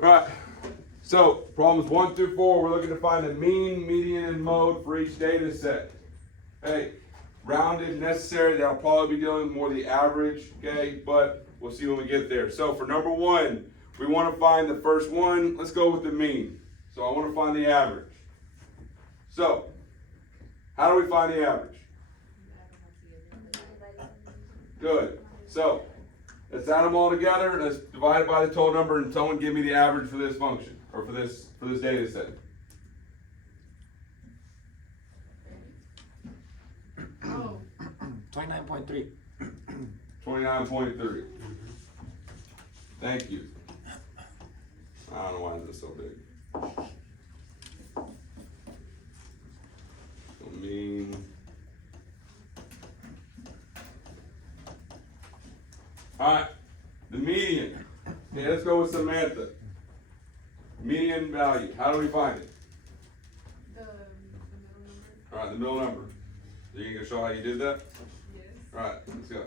All right. So problems 1 through 4, we're looking to find the mean, median, and mode for each data set. Hey, rounded, necessary. That'll probably be dealing with more the average. Okay, but we'll see when we get there. So for number 1, we want to find the first one. Let's go with the mean. So I want to find the average. So how do we find the average? Good. So let's add them all together. Let's divide it by the total number, and someone give me the average for this function or for this data set. Oh. 29.3. 29.3. Thank you. I don't know why this is so big. So mean. All right, the median. Okay, let's go with Samantha. Median value. How do we find it? The middle number. All right, the middle number. So you gonna show how you did that? Yes. All right, let's go.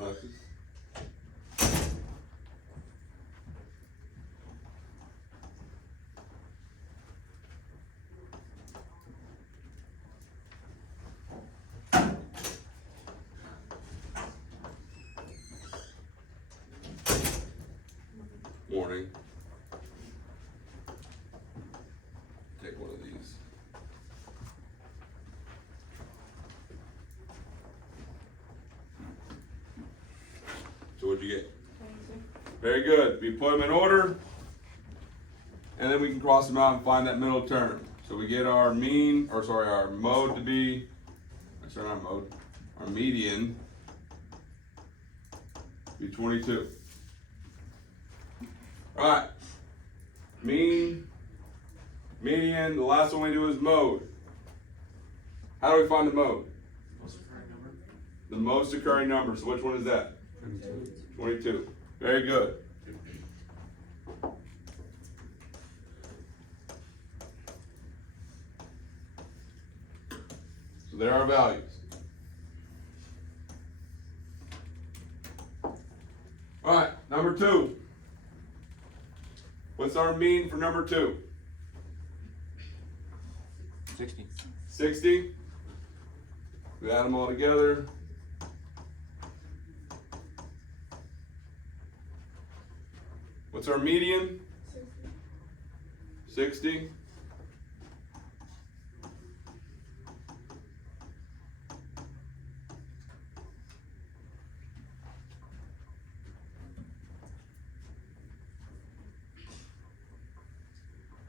Alexis. Morning. Take one of these. So what'd you get? 22. Very good. We put them in order, and then we can cross them out and find that middle term. So we get our mean, or sorry, our mode to be, sorry, not mode, our median to be 22. All right. Mean, median, the last one we do is mode. How do we find the mode? Most occurring number. The most occurring number. So which one is that? 22. Very good. So there are values. All right, number 2. What's our mean for number 2? 60. 60. We add them all together. What's our median? 60.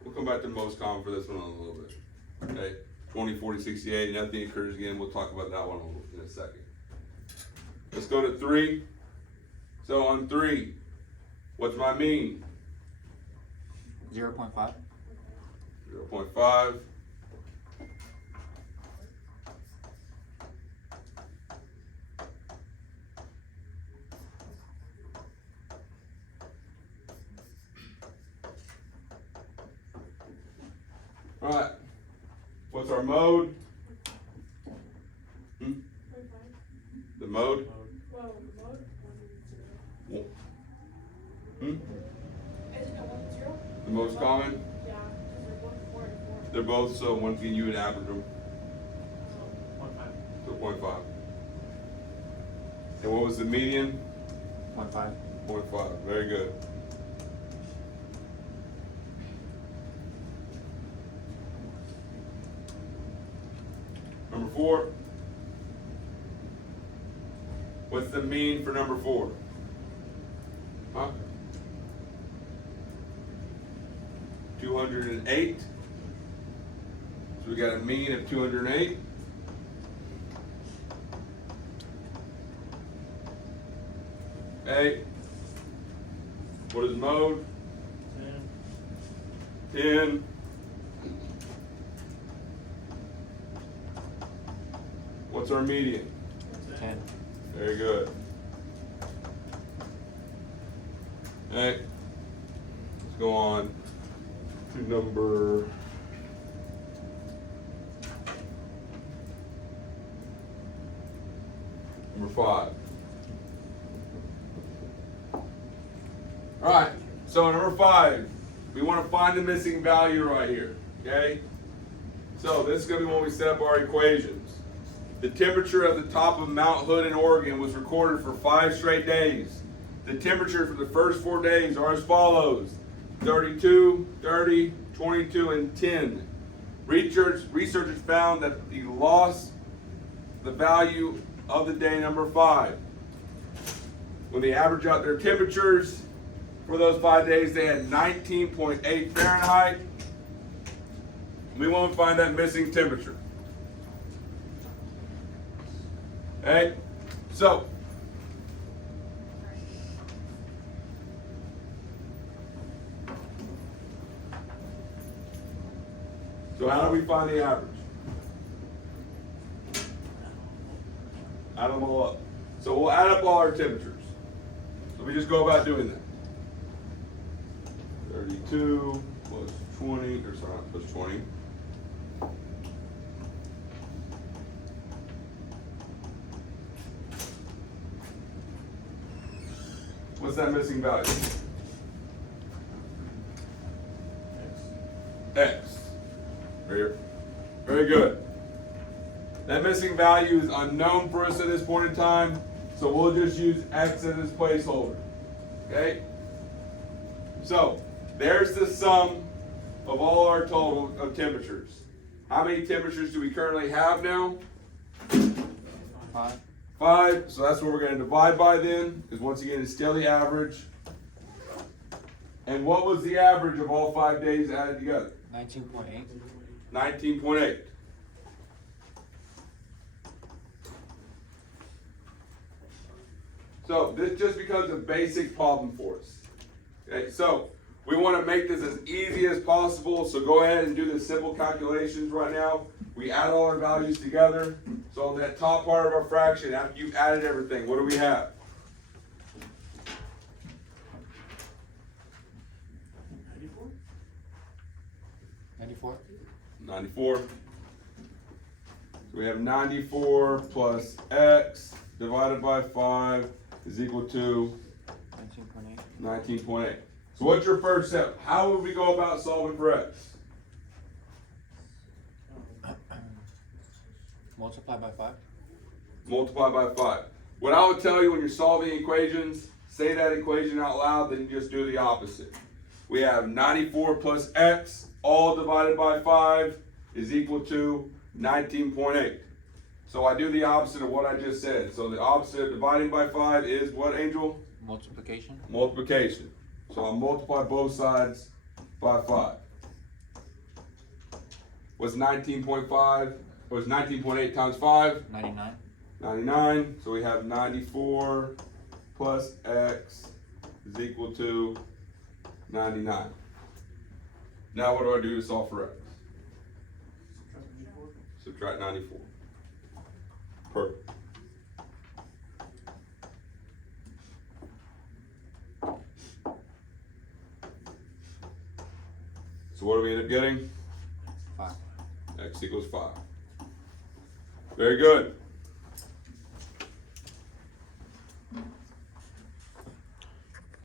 We'll come back to most common for this one in a little bit. Okay, 20, 40, 68, nothing occurs again. We'll talk about that one in a second. Let's go to 3. So on 3, what's my mean? 0.5. 0.5. All right. What's our mode? The mode? Well, mode 1 Hmm? 0. Is it 1 0? The most common? Yeah, because they're both 4 and 4. They're both, so once again, you would average them. 1.5. So 0.5. And what was the median? 0.5. 0.5. Very good. Number 4. What's the mean for number 4? Huh? 208. So we got a mean of 208. Okay. What is mode? 10. What's our median? 10. Very good. Okay. Let's go on to number 5. Alright, so number 5, we want to find the missing value right here, okay? So this is going to be when we set up our equations. The temperature at the top of Mount Hood in Oregon was recorded for 5 straight days. The temperature for the first 4 days are as follows: 32, 30, 22, and 10. Researchers found that the value of the day number 5. When they average out their temperatures for those 5 days, they had 19.8 Fahrenheit. We want to find that missing temperature. Okay, so how do we find the average? Add them all up. So we'll add up all our temperatures. So we just go about doing that. 32 plus 20, or sorry, not plus 20. What's that missing value? X. Very good. That missing value is unknown for us at this point in time, so we'll just use X as its placeholder. Okay? So, there's the sum of all our total of temperatures. How many temperatures do we currently have now? 5. 5, so that's what we're going to divide by then, because once again it's still the average. And what was the average of all 5 days added together? 19.8. 19.8. So this just becomes a basic problem for us. Okay, so we want to make this as easy as possible, so go ahead and do the simple calculations right now. We add all our values together. So on that top part of our fraction, after you've added everything, what do we have? 94. 94. So we have 94 plus X divided by 5 is equal to 19.8. 19.8. So what's your first step? How would we go about solving for X? Multiply by 5. Multiply by 5. What I would tell you when you're solving equations, say that equation out loud, then you just do the opposite. We have 94 plus X, all divided by 5, is equal to 19.8. So I do the opposite of what I just said. So the opposite of dividing by 5 is what, Angel? Multiplication. Multiplication. So I'll multiply both sides by 5. What's 19.5? What's 19.8 times 5? 99. 99. So we have 94 plus X is equal to 99. Now what do I do to solve for X? Subtract 94. Perfect. So what do we end up getting? 5. X equals 5. Very good.